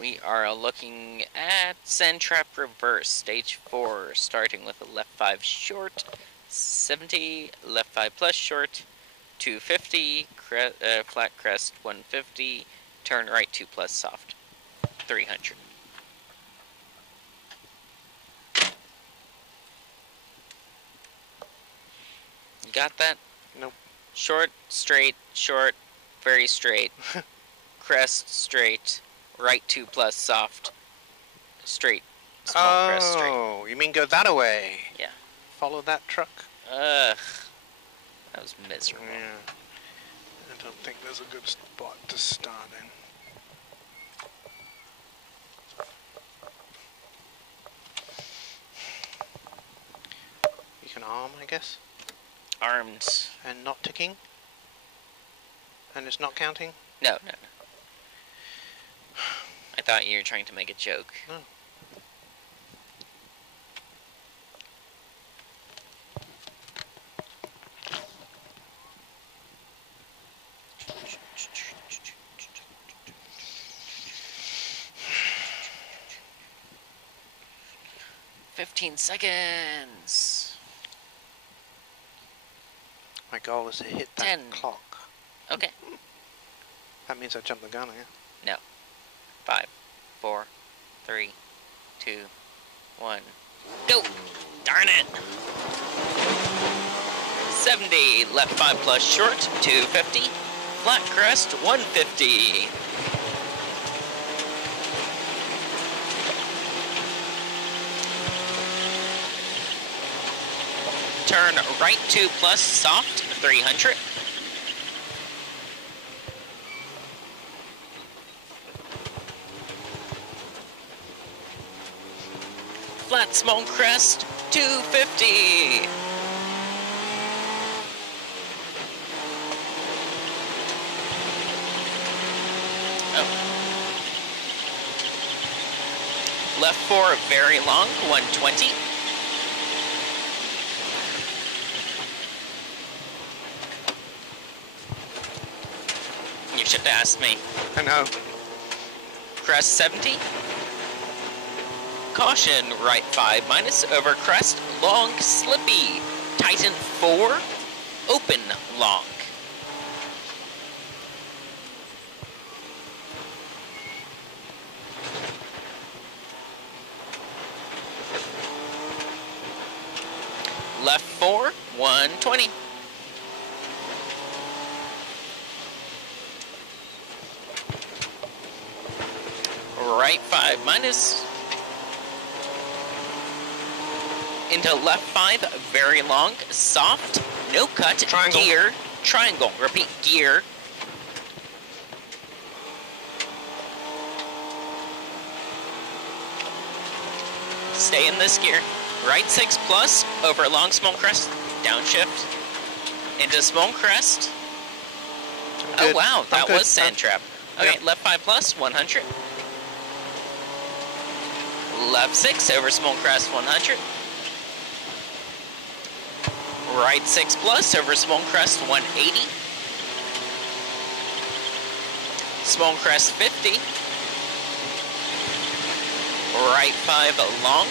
We are looking at Sand Trap Reverse, Stage 4, starting with a left 5 short, 70, left 5 plus short, 250, flat crest 150, turn right 2 plus soft, 300. You got that? Nope. Short, very straight, crest, straight, right 2 plus soft, straight, small crest, straight. Oh, you mean go that way? Yeah. Follow that truck? Ugh. That was miserable. Yeah. I don't think there's a good spot to start in. You can arm, I guess? Armed. And not ticking? And it's not counting? No. I thought you were trying to make a joke. No. "15 seconds. My goal is to hit that 10. clock. Okay. That means I jumped the gun, yeah? No. 5, 4, 3, 2, 1. Go! Darn it! 70, left 5 plus short, 250, flat crest, 150. Turn right 2 plus soft, 300. Flat small crest, 250. Oh. Left 4 very long, 120. You should have asked me. I know. Crest 70. Caution, right 5 minus, over crest, long, slippy. Tighten 4, open, long. Left 4, 120. Right 5 minus. Into left 5, very long, soft, no cut, Triangle. gear, triangle, repeat, gear. Stay in this gear. Right 6 plus, over long small crest, downshift, into small crest. Oh wow, that was sand trap. Okay, Yep. left 5 plus, 100. Left 6 over small crest, 100. Right 6 plus over small crest, 180. Small crest, 50. Right 5 long.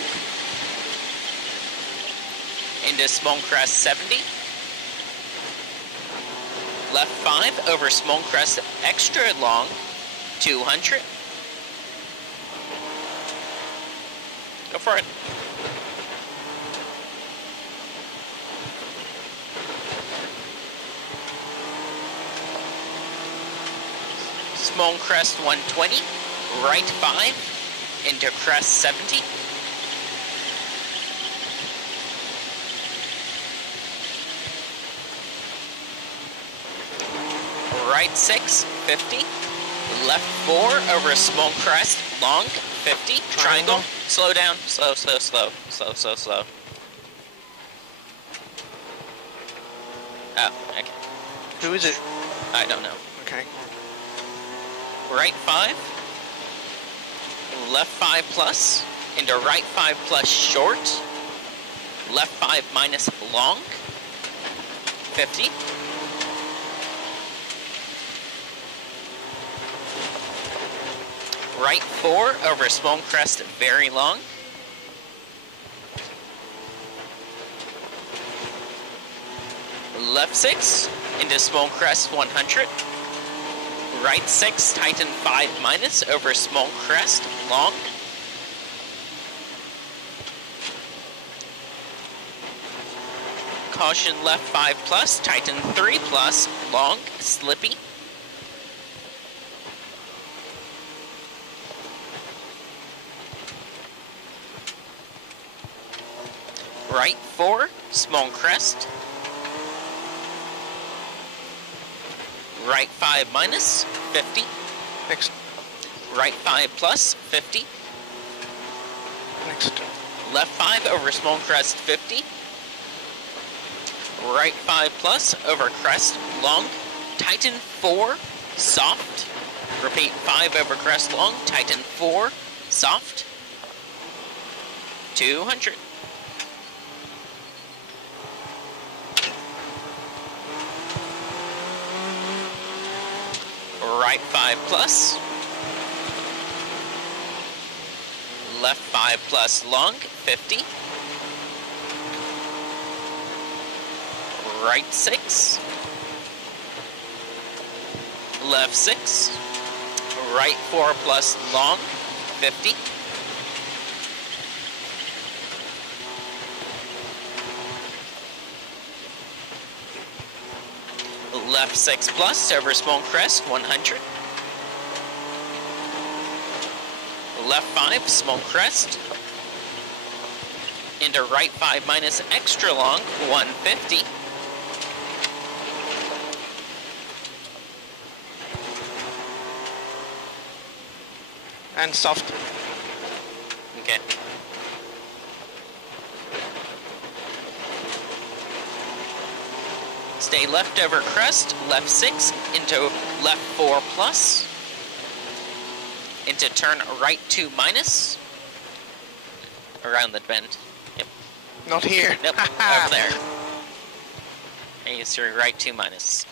Into small crest, 70. Left 5 over small crest, extra long, 200. Go for it. Small crest 120, right 5, into crest 70. Right 6, 50. Left 4 over small crest, long, 50. Triangle. Slow down. Slow. Oh, okay. Who is it? I don't know. Okay. Right 5. Left 5 plus. Into right 5 plus short. Left 5 minus long. 50. Right 4 over small crest, very long. Left 6 into small crest 100. Right 6, tighten 5 minus over small crest, long. Caution left 5 plus, tighten 3 plus, long, slippy. Right 4, small crest. Right 5 minus, 50. Next. Right 5 plus, 50. Next. Left 5 over small crest, 50. Right 5 plus over crest, long. Tighten 4, soft. Repeat 5 over crest, long. Tighten 4, soft. 200. Right 5 plus. Left 5 plus long, 50. Right 6. Left 6. Right 4 plus long, 50. Left 6 plus over small crest, 100. Left 5, small crest. Into right 5 minus extra long, 150. And soft. Okay. Stay left over crest, left 6, into left 4 plus, into turn right 2 minus, around the bend. Yep. Not here. Nope, over there. And you see right 2 minus.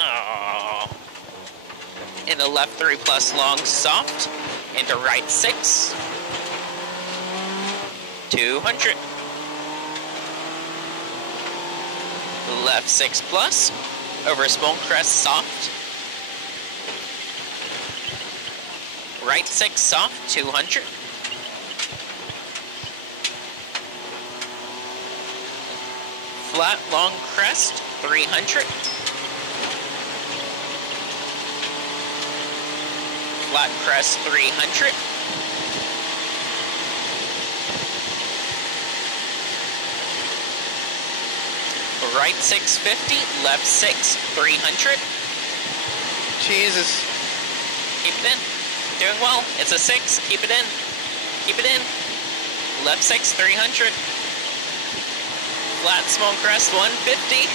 Oh. Into left 3 plus long, soft, into right 6, 200. Left 6 plus, over small crest, soft. Right 6 soft, 200. Flat long crest, 300. Flat crest, 300. Right 650, left 6, 300. Jesus. Keep it in. Doing well. It's a 6. Keep it in. Keep it in. Left 6, 300. Flat small crest, 150.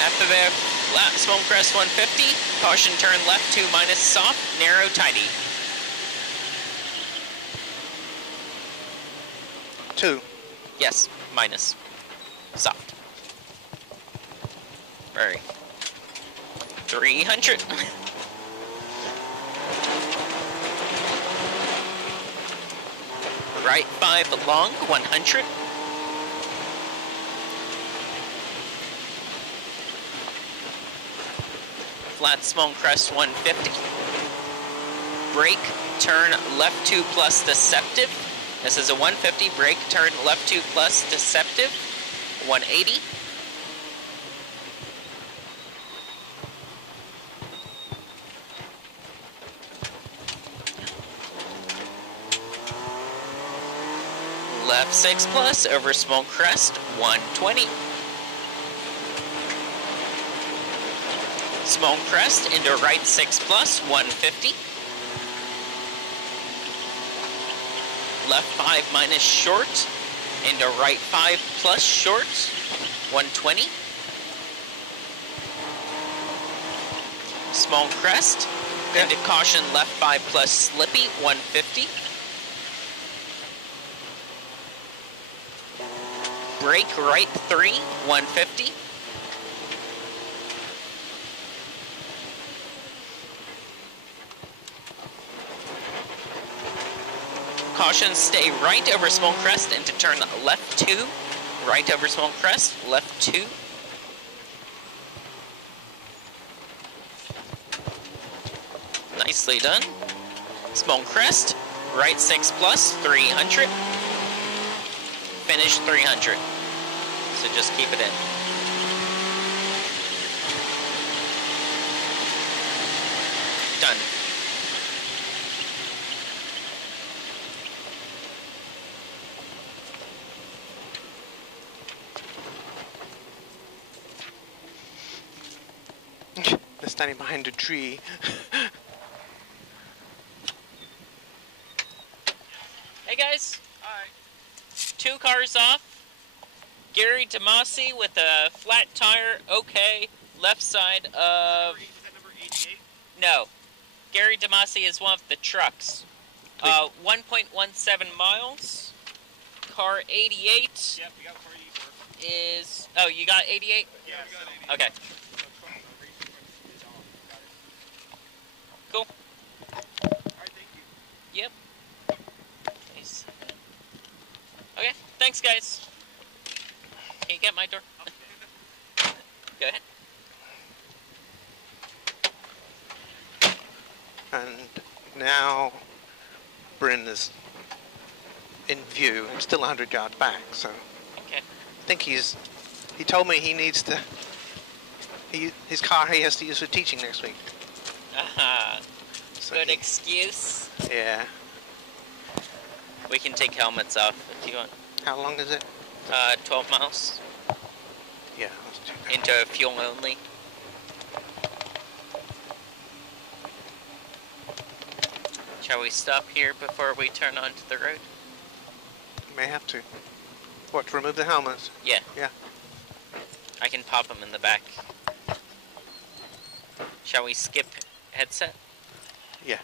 After the flat small crest, 150. Caution turn left 2 minus soft, narrow, tidy. 2. Yes, minus. Soft. Very. 300. Right 5 long, 100. Flat small crest, 150. Brake, turn left 2 plus deceptive. This is a 150, brake, turn left 2 plus deceptive, 180. Left 6 plus over small crest, 120. Small crest into right 6 plus, 150. Left 5 minus short into right 5 plus short, 120. Small crest into caution left 5 plus slippy, 150. Brake right 3, 150. Caution, stay right over small crest and to turn left 2. Right over small crest, left 2. Nicely done. Small crest, right 6 plus, 300. Finish 300. So just keep it in. Done. They're standing behind a tree. Hey guys. Hi. 2 cars off. Gary Damasi with a flat tire, okay. Left side of... Was that number 88? No. Gary Damasi is one of the trucks. 1.17 miles. Car 88 Yep, we got car 84. is... Oh, you got 88? Yeah, we got 88. Okay. Cool. Alright, thank you. Yep. Nice. Okay, thanks guys. Can you get my door? Go ahead. And now Bryn is in view and still 100 yards back, so Okay. I think he told me he needs to, his car he has to use for teaching next week. Aha. So Good excuse. yeah. We can take helmets off if you want. How long is it? 12 miles. Yeah, let's do that. Into fuel only. Shall we stop here before we turn onto the road? May have to. What, to remove the helmets? Yeah. Yeah. I can pop them in the back. Shall we skip headset? Yeah.